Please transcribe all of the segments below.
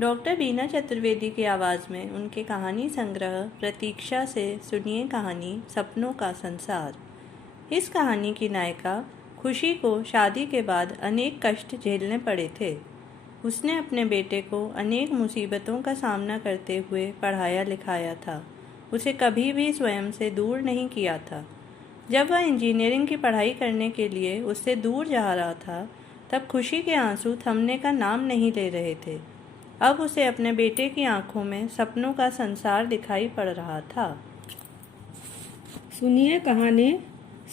Doctor बीना चतुर्वेदी की आवाज़ में उनके कहानी संग्रह प्रतीक्षा से सुनिए कहानी सपनों का संसार। इस कहानी की नायिका खुशी को शादी के बाद अनेक कष्ट झेलने पड़े थे। उसने अपने बेटे को अनेक मुसीबतों का सामना करते हुए पढ़ाया लिखाया था। उसे कभी भी स्वयं से दूर नहीं किया था। जब वह इंजीनियरिंग की पढ़ाई करने के लिए उससे दूर जा रहा था, तब खुशी के आंसू थमने का नाम नहीं ले रहे थे। अब उसे अपने बेटे की आंखों में सपनों का संसार दिखाई पड़ रहा था। सुनिए कहानी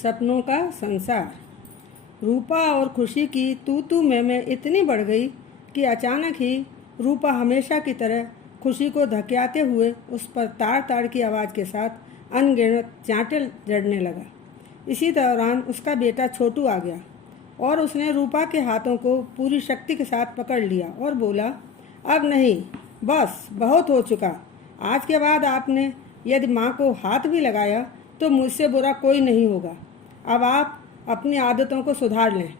सपनों का संसार। रूपा और खुशी की तू मैं इतनी बढ़ गई कि अचानक ही रूपा हमेशा की तरह खुशी को धकेलते हुए उस पर ताड़ ताड़ की आवाज़ के साथ अनगिनत चांटे जड़ने लगा। इसी दौरान उसका बेटा छोटू आ गया और उसने रूपा के हाथों को पूरी शक्ति के साथ पकड़ लिया और बोला, अब नहीं, बस बहुत हो चुका। आज के बाद आपने यदि माँ को हाथ भी लगाया तो मुझसे बुरा कोई नहीं होगा। अब आप अपनी आदतों को सुधार लें।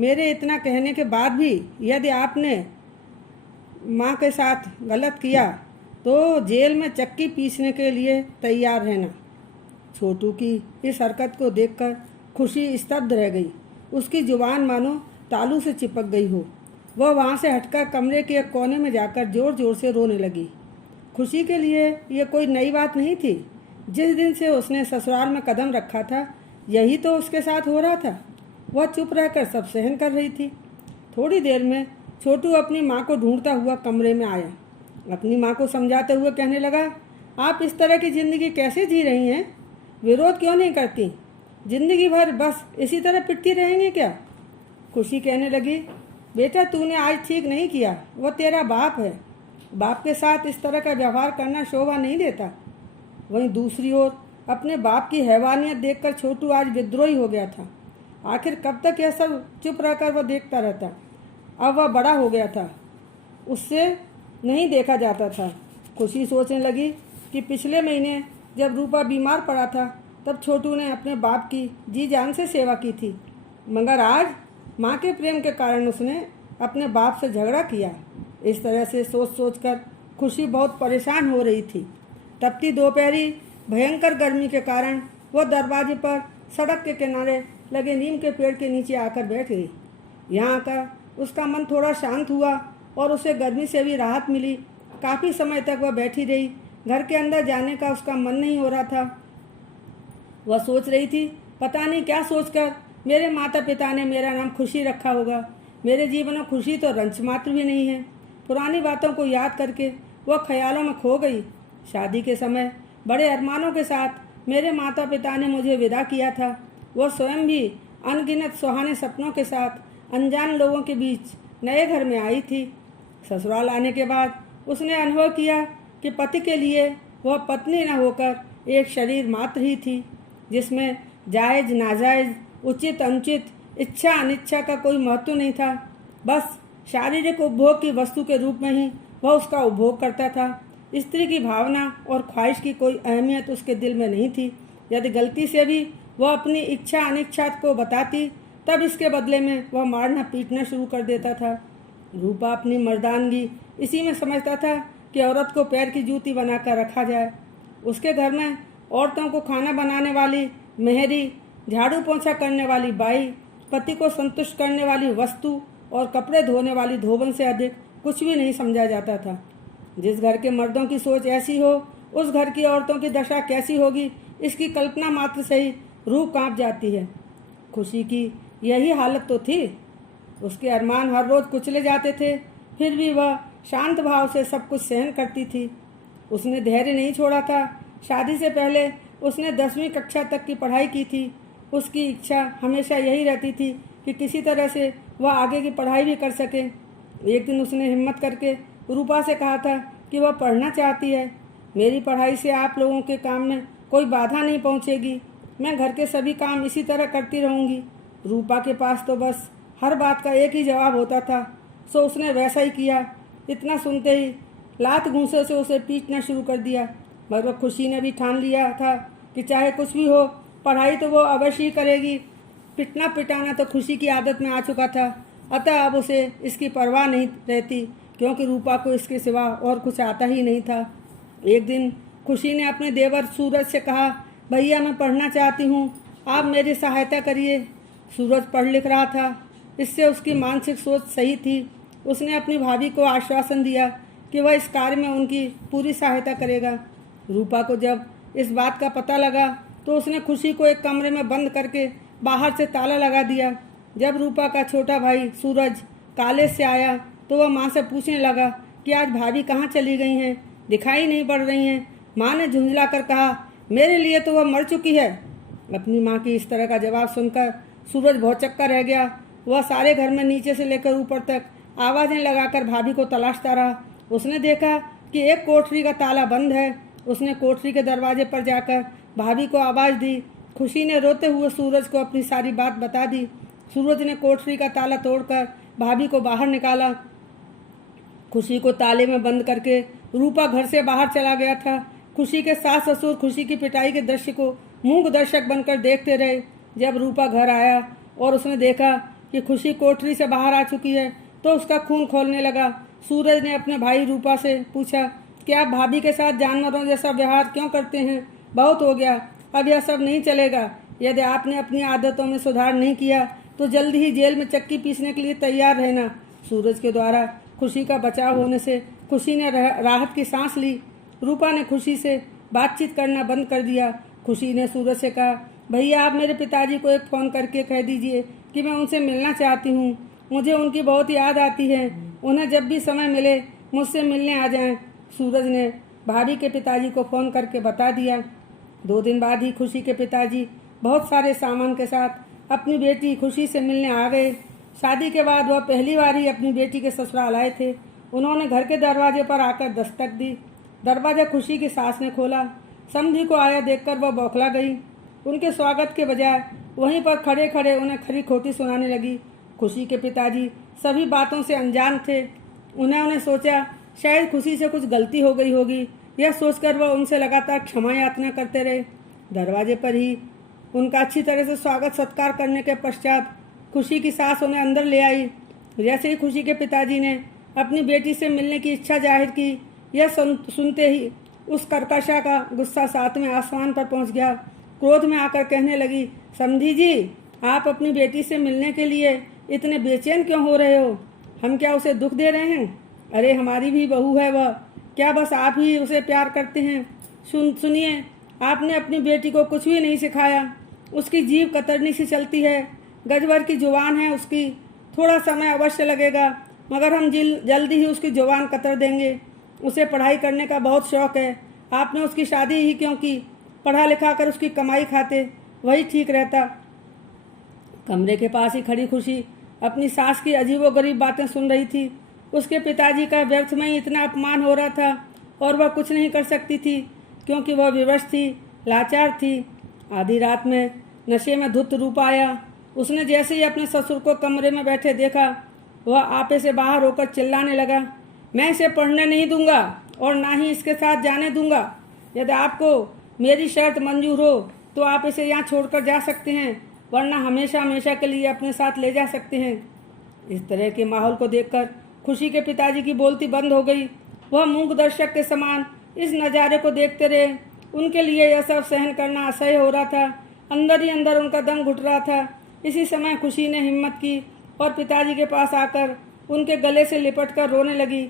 मेरे इतना कहने के बाद भी यदि आपने माँ के साथ गलत किया तो जेल में चक्की पीसने के लिए तैयार रहना। छोटू की इस हरकत को देखकर खुशी स्तब्ध रह गई। उसकी जुबान मानो तालू से चिपक गई हो। वह वहाँ से हटकर कमरे के एक कोने में जाकर जोर जोर से रोने लगी। खुशी के लिए यह कोई नई बात नहीं थी। जिस दिन से उसने ससुराल में कदम रखा था, यही तो उसके साथ हो रहा था। वह चुप रहकर सब सहन कर रही थी। थोड़ी देर में छोटू अपनी माँ को ढूंढता हुआ कमरे में आया। अपनी माँ को समझाते हुए कहने लगा, आप इस तरह की ज़िंदगी कैसे जी रही हैं? विरोध क्यों नहीं करती? जिंदगी भर बस इसी तरह पिटती रहेंगे क्या? खुशी कहने लगी, बेटा तूने आज ठीक नहीं किया। वो तेरा बाप है। बाप के साथ इस तरह का व्यवहार करना शोभा नहीं देता। वहीं दूसरी ओर अपने बाप की हैवानियत देखकर छोटू आज विद्रोही हो गया था। आखिर कब तक यह सब चुप रहकर वह देखता रहता? अब वह बड़ा हो गया था, उससे नहीं देखा जाता था। खुशी सोचने लगी कि पिछले महीने जब रूपा बीमार पड़ा था तब छोटू ने अपने बाप की जी जान से सेवा की थी, मगर आज माँ के प्रेम के कारण उसने अपने बाप से झगड़ा किया। इस तरह से सोच सोचकर खुशी बहुत परेशान हो रही थी। तपती दोपहरी भयंकर गर्मी के कारण वह दरवाजे पर सड़क के किनारे लगे नीम के पेड़ के नीचे आकर बैठ गई। यहाँ आकर उसका मन थोड़ा शांत हुआ और उसे गर्मी से भी राहत मिली। काफ़ी समय तक वह बैठी रही। घर के अंदर जाने का उसका मन नहीं हो रहा था। वह सोच रही थी, पता नहीं क्या सोचकर मेरे माता पिता ने मेरा नाम खुशी रखा होगा। मेरे जीवन में खुशी तो रंच मात्र भी नहीं है। पुरानी बातों को याद करके वह ख्यालों में खो गई। शादी के समय बड़े अरमानों के साथ मेरे माता पिता ने मुझे विदा किया था। वह स्वयं भी अनगिनत सुहाने सपनों के साथ अनजान लोगों के बीच नए घर में आई थी। ससुराल आने के बाद उसने अनुभव किया कि पति के लिए वह पत्नी न होकर एक शरीर मात्र ही थी, जिसमें जायज़ नाजायज़, उचित अनुचित, इच्छा अनिच्छा का कोई महत्व नहीं था। बस शारीरिक उपभोग की वस्तु के रूप में ही वह उसका उपभोग करता था। स्त्री की भावना और ख्वाहिश की कोई अहमियत उसके दिल में नहीं थी। यदि गलती से भी वह अपनी इच्छा अनिच्छा को बताती, तब इसके बदले में वह मारना पीटना शुरू कर देता था। रूपा अपनी मर्दानगी इसी में समझता था कि औरत को पैर की जूती बनाकर रखा जाए। उसके घर में औरतों को खाना बनाने वाली मेहरी, झाड़ू पोंछा करने वाली बाई, पति को संतुष्ट करने वाली वस्तु और कपड़े धोने वाली धोबन से अधिक कुछ भी नहीं समझा जाता था। जिस घर के मर्दों की सोच ऐसी हो, उस घर की औरतों की दशा कैसी होगी, इसकी कल्पना मात्र से ही रूह कांप जाती है। खुशी की यही हालत तो थी। उसके अरमान हर रोज कुचले जाते थे, फिर भी वह शांत भाव से सब कुछ सहन करती थी। उसने धैर्य नहीं छोड़ा था। शादी से पहले उसने 10वीं कक्षा तक की पढ़ाई की थी। उसकी इच्छा हमेशा यही रहती थी कि किसी तरह से वह आगे की पढ़ाई भी कर सके। एक दिन उसने हिम्मत करके रूपा से कहा था कि वह पढ़ना चाहती है। मेरी पढ़ाई से आप लोगों के काम में कोई बाधा नहीं पहुंचेगी। मैं घर के सभी काम इसी तरह करती रहूंगी। रूपा के पास तो बस हर बात का एक ही जवाब होता था, सो उसने वैसा ही किया। इतना सुनते ही लात घूंसे से उसे पीटना शुरू कर दिया। मगर खुशी ने भी ठान लिया था कि चाहे कुछ भी हो, पढ़ाई तो वो अवश्य ही करेगी। पिटना पिटाना तो खुशी की आदत में आ चुका था। अतः अब उसे इसकी परवाह नहीं रहती, क्योंकि रूपा को इसके सिवा और कुछ आता ही नहीं था। एक दिन खुशी ने अपने देवर सूरज से कहा, भैया मैं पढ़ना चाहती हूँ, आप मेरी सहायता करिए। सूरज पढ़ लिख रहा था, इससे उसकी मानसिक सोच सही थी। उसने अपनी भाभी को आश्वासन दिया कि वह इस कार्य में उनकी पूरी सहायता करेगा। रूपा को जब इस बात का पता लगा तो उसने खुशी को एक कमरे में बंद करके बाहर से ताला लगा दिया। जब रूपा का छोटा भाई सूरज कॉलेज से आया तो वह माँ से पूछने लगा कि आज भाभी कहाँ चली गई हैं, दिखाई नहीं पड़ रही हैं। माँ ने झुंझला कर कहा, मेरे लिए तो वह मर चुकी है। अपनी माँ की इस तरह का जवाब सुनकर सूरज भौचक्का रह गया। वह सारे घर में नीचे से लेकर ऊपर तक आवाज़ें लगाकर भाभी को तलाशता रहा। उसने देखा कि एक कोठरी का ताला बंद है। उसने कोठरी के दरवाजे पर जाकर भाभी को आवाज़ दी। खुशी ने रोते हुए सूरज को अपनी सारी बात बता दी। सूरज ने कोठरी का ताला तोड़कर भाभी को बाहर निकाला। खुशी को ताले में बंद करके रूपा घर से बाहर चला गया था। खुशी के सास ससुर खुशी की पिटाई के दृश्य को मूक दर्शक बनकर देखते रहे। जब रूपा घर आया और उसने देखा कि खुशी कोठरी से बाहर आ चुकी है तो उसका खून खौलने लगा। सूरज ने अपने भाई रूपा से पूछा कि आप भाभी के साथ जानवरों जैसा व्यवहार क्यों करते हैं? बहुत हो गया, अब यह सब नहीं चलेगा। यदि आपने अपनी आदतों में सुधार नहीं किया तो जल्द ही जेल में चक्की पीसने के लिए तैयार रहना। सूरज के द्वारा खुशी का बचाव होने से खुशी ने राहत की सांस ली। रूपा ने खुशी से बातचीत करना बंद कर दिया। खुशी ने सूरज से कहा, भैया आप मेरे पिताजी को एक फ़ोन करके कह दीजिए कि मैं उनसे मिलना चाहती हूँ। मुझे उनकी बहुत याद आती है। उन्हें जब भी समय मिले मुझसे मिलने आ जाएं। सूरज ने भाभी के पिताजी को फ़ोन करके बता दिया। 2 दिन बाद ही खुशी के पिताजी बहुत सारे सामान के साथ अपनी बेटी खुशी से मिलने आ गए। शादी के बाद वह पहली बार ही अपनी बेटी के ससुराल आए थे। उन्होंने घर के दरवाजे पर आकर दस्तक दी। दरवाजा खुशी की सास ने खोला। समधी को आया देखकर वह बौखला गई। उनके स्वागत के बजाय वहीं पर खड़े खड़े उन्हें खरी खोटी सुनाने लगी। खुशी के पिताजी सभी बातों से अनजान थे। उन्होंने सोचा शायद खुशी से कुछ गलती हो गई होगी। यह सोचकर वह उनसे लगातार क्षमा याचना करते रहे। दरवाजे पर ही उनका अच्छी तरह से स्वागत सत्कार करने के पश्चात खुशी की सास उन्हें अंदर ले आई। जैसे ही खुशी के पिताजी ने अपनी बेटी से मिलने की इच्छा जाहिर की, यह सुनते ही उस कर्कशा का गुस्सा 7वें आसमान पर पहुंच गया। क्रोध में आकर कहने लगी, समधी जी आप अपनी बेटी से मिलने के लिए इतने बेचैन क्यों हो रहे हो? हम क्या उसे दुख दे रहे हैं? अरे हमारी भी बहू है वह, क्या बस आप ही उसे प्यार करते हैं? सुनिए, आपने अपनी बेटी को कुछ भी नहीं सिखाया। उसकी जीभ कतरनी सी चलती है, गजवर की जुबान है उसकी। थोड़ा समय अवश्य लगेगा मगर हम जल्दी ही उसकी जुबान कतर देंगे। उसे पढ़ाई करने का बहुत शौक़ है। आपने उसकी शादी ही क्यों की? पढ़ा लिखा कर उसकी कमाई खाते, वही ठीक रहता। कमरे के पास ही खड़ी खुशी अपनी सास की अजीबोगरीब बातें सुन रही थी। उसके पिताजी का व्यर्थ में ही इतना अपमान हो रहा था और वह कुछ नहीं कर सकती थी, क्योंकि वह विवश थी, लाचार थी। आधी रात में नशे में धुत रूपा आया। उसने जैसे ही अपने ससुर को कमरे में बैठे देखा, वह आपे से बाहर होकर चिल्लाने लगा, मैं इसे पढ़ने नहीं दूंगा और ना ही इसके साथ जाने दूंगा। यदि आपको मेरी शर्त मंजूर हो तो आप इसे यहाँ छोड़कर जा सकते हैं, वरना हमेशा हमेशा के लिए अपने साथ ले जा सकते हैं। इस तरह के माहौल को देखकर खुशी के पिताजी की बोलती बंद हो गई। वह मूक दर्शक के समान इस नज़ारे को देखते रहे। उनके लिए यह सब सहन करना असह्य हो रहा था। अंदर ही अंदर उनका दम घुट रहा था। इसी समय खुशी ने हिम्मत की और पिताजी के पास आकर उनके गले से लिपट कर रोने लगी।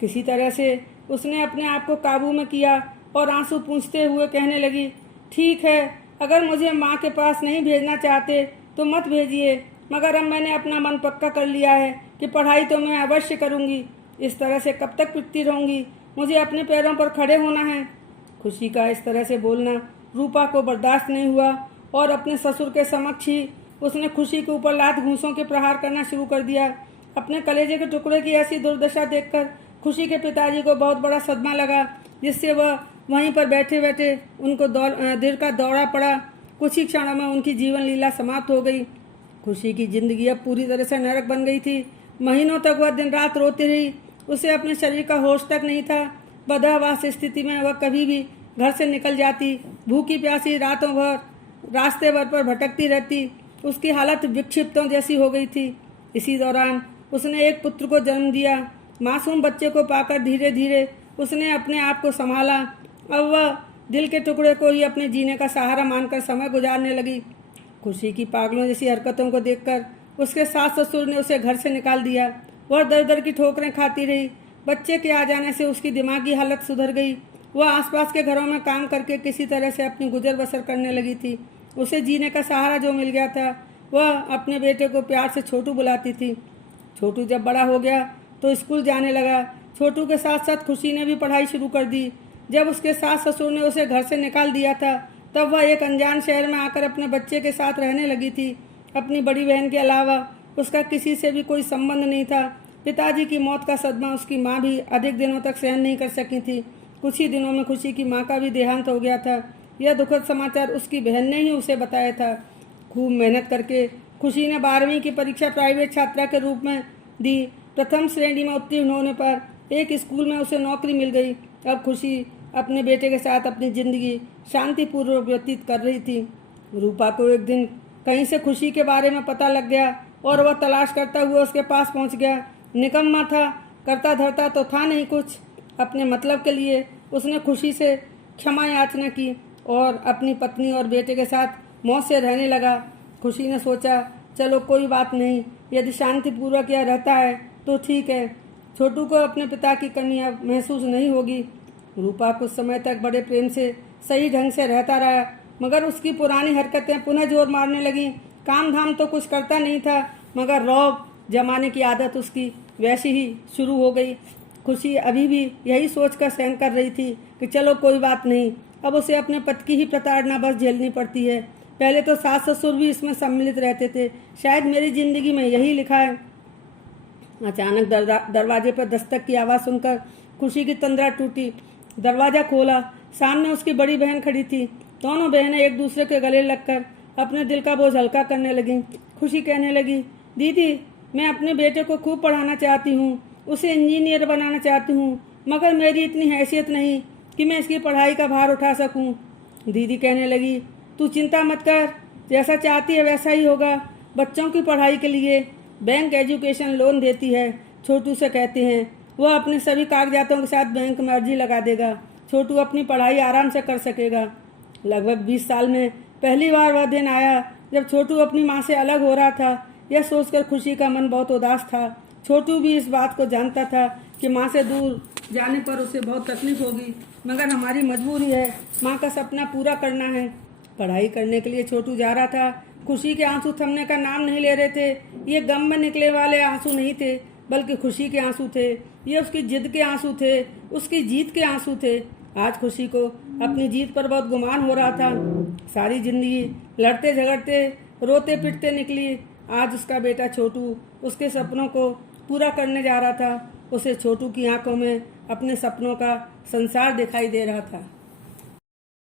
किसी तरह से उसने अपने आप को काबू में किया और आंसू पूंछते हुए कहने लगी, ठीक है, अगर मुझे माँ के पास नहीं भेजना चाहते तो मत भेजिए, मगर अब मैंने अपना मन पक्का कर लिया है कि पढ़ाई तो मैं अवश्य करूँगी। इस तरह से कब तक पिटती रहूँगी? मुझे अपने पैरों पर खड़े होना है। खुशी का इस तरह से बोलना रूपा को बर्दाश्त नहीं हुआ और अपने ससुर के समक्ष ही उसने खुशी के ऊपर लात घूंसों के प्रहार करना शुरू कर दिया। अपने कलेजे के टुकड़े की ऐसी दुर्दशा देखकर खुशी के पिताजी को बहुत बड़ा सदमा लगा, जिससे वह वहीं पर बैठे बैठे उनको दिल का दौरा पड़ा। कुछ ही क्षणों में उनकी जीवन लीला समाप्त हो गई। खुशी की जिंदगी अब पूरी तरह से नरक बन गई थी। महीनों तक वह दिन रात रोती रही। उसे अपने शरीर का होश तक नहीं था। बदहवास स्थिति में वह कभी भी घर से निकल जाती। भूखी प्यासी रातों भर रास्ते भर पर भटकती रहती। उसकी हालत विक्षिप्तों जैसी हो गई थी। इसी दौरान उसने एक पुत्र को जन्म दिया। मासूम बच्चे को पाकर धीरे धीरे उसने अपने आप को संभाला। अब वह दिल के टुकड़े को ही अपने जीने का सहारा मानकर समय गुजारने लगी। खुशी की पागलों जैसी हरकतों को देखकर उसके सास ससुर ने उसे घर से निकाल दिया। वह दर दर की ठोकरें खाती रही। बच्चे के आ जाने से उसकी दिमागी हालत सुधर गई। वह आसपास के घरों में काम करके किसी तरह से अपनी गुजर बसर करने लगी थी। उसे जीने का सहारा जो मिल गया था, वह अपने बेटे को प्यार से छोटू बुलाती थी। छोटू जब बड़ा हो गया तो स्कूल जाने लगा। छोटू के साथ साथ खुशी ने भी पढ़ाई शुरू कर दी। जब उसके सास ससुर ने उसे घर से निकाल दिया था, तब वह एक अनजान शहर में आकर अपने बच्चे के साथ रहने लगी थी। अपनी बड़ी बहन के अलावा उसका किसी से भी कोई संबंध नहीं था। पिताजी की मौत का सदमा उसकी माँ भी अधिक दिनों तक सहन नहीं कर सकी थी। कुछ ही दिनों में खुशी की माँ का भी देहांत हो गया था। यह दुखद समाचार उसकी बहन ने ही उसे बताया था। खूब मेहनत करके खुशी ने 12वीं की परीक्षा प्राइवेट छात्रा के रूप में दी। प्रथम श्रेणी में उत्तीर्ण होने पर एक स्कूल में उसे नौकरी मिल गई। अब खुशी अपने बेटे के साथ अपनी जिंदगी शांतिपूर्वक व्यतीत कर रही थी। रूपा को एक दिन कहीं से खुशी के बारे में पता लग गया और वह तलाश करता हुआ उसके पास पहुंच गया। निकम्मा था, करता धरता तो था नहीं कुछ। अपने मतलब के लिए उसने खुशी से क्षमा याचना की और अपनी पत्नी और बेटे के साथ मौज से रहने लगा। खुशी ने सोचा, चलो कोई बात नहीं, यदि शांतिपूर्वक यह रहता है तो ठीक है। छोटू को अपने पिता की कमी अब महसूस नहीं होगी। रूपा कुछ समय तक बड़े प्रेम से सही ढंग से रहता रहा, मगर उसकी पुरानी हरकतें पुनः जोर मारने लगीं। काम धाम तो कुछ करता नहीं था, मगर रौब जमाने की आदत उसकी वैसी ही शुरू हो गई। खुशी अभी भी यही सोचकर सहन कर रही थी कि चलो कोई बात नहीं, अब उसे अपने पति की ही प्रताड़ना बस झेलनी पड़ती है। पहले तो सास ससुर भी इसमें सम्मिलित रहते थे, शायद मेरी जिंदगी में यही लिखा है। अचानक दरवाजे पर दस्तक की आवाज़ सुनकर खुशी की तंद्रा टूटी। दरवाज़ा खोला, सामने उसकी बड़ी बहन खड़ी थी। दोनों बहनें एक दूसरे के गले लगकर अपने दिल का बोझ हल्का करने लगीं। खुशी कहने लगी, दीदी मैं अपने बेटे को खूब पढ़ाना चाहती हूँ, उसे इंजीनियर बनाना चाहती हूँ, मगर मेरी इतनी हैसियत नहीं कि मैं इसकी पढ़ाई का भार उठा सकूँ। दीदी कहने लगी, तू चिंता मत कर, जैसा चाहती है वैसा ही होगा। बच्चों की पढ़ाई के लिए बैंक एजुकेशन लोन देती है। छोटू से कहते हैं वह अपने सभी कागजातों के साथ बैंक में अर्जी लगा देगा। छोटू अपनी पढ़ाई आराम से कर सकेगा। लगभग 20 साल में पहली बार वह दिन आया जब छोटू अपनी माँ से अलग हो रहा था। यह सोचकर खुशी का मन बहुत उदास था। छोटू भी इस बात को जानता था कि माँ से दूर जाने पर उसे बहुत तकलीफ होगी, मगर हमारी मजबूरी है, माँ का सपना पूरा करना है। पढ़ाई करने के लिए छोटू जा रहा था। खुशी के आंसू थमने का नाम नहीं ले रहे थे। ये गम में निकले वाले आंसू नहीं थे, बल्कि खुशी के आंसू थे। ये उसकी जिद के आंसू थे, उसकी जीत के आंसू थे। आज खुशी को अपनी जीत पर बहुत गुमान हो रहा था। सारी जिंदगी लड़ते झगड़ते रोते पिटते निकली। आज उसका बेटा छोटू उसके सपनों को पूरा करने जा रहा था। उसे छोटू की आंखों में अपने सपनों का संसार दिखाई दे रहा था।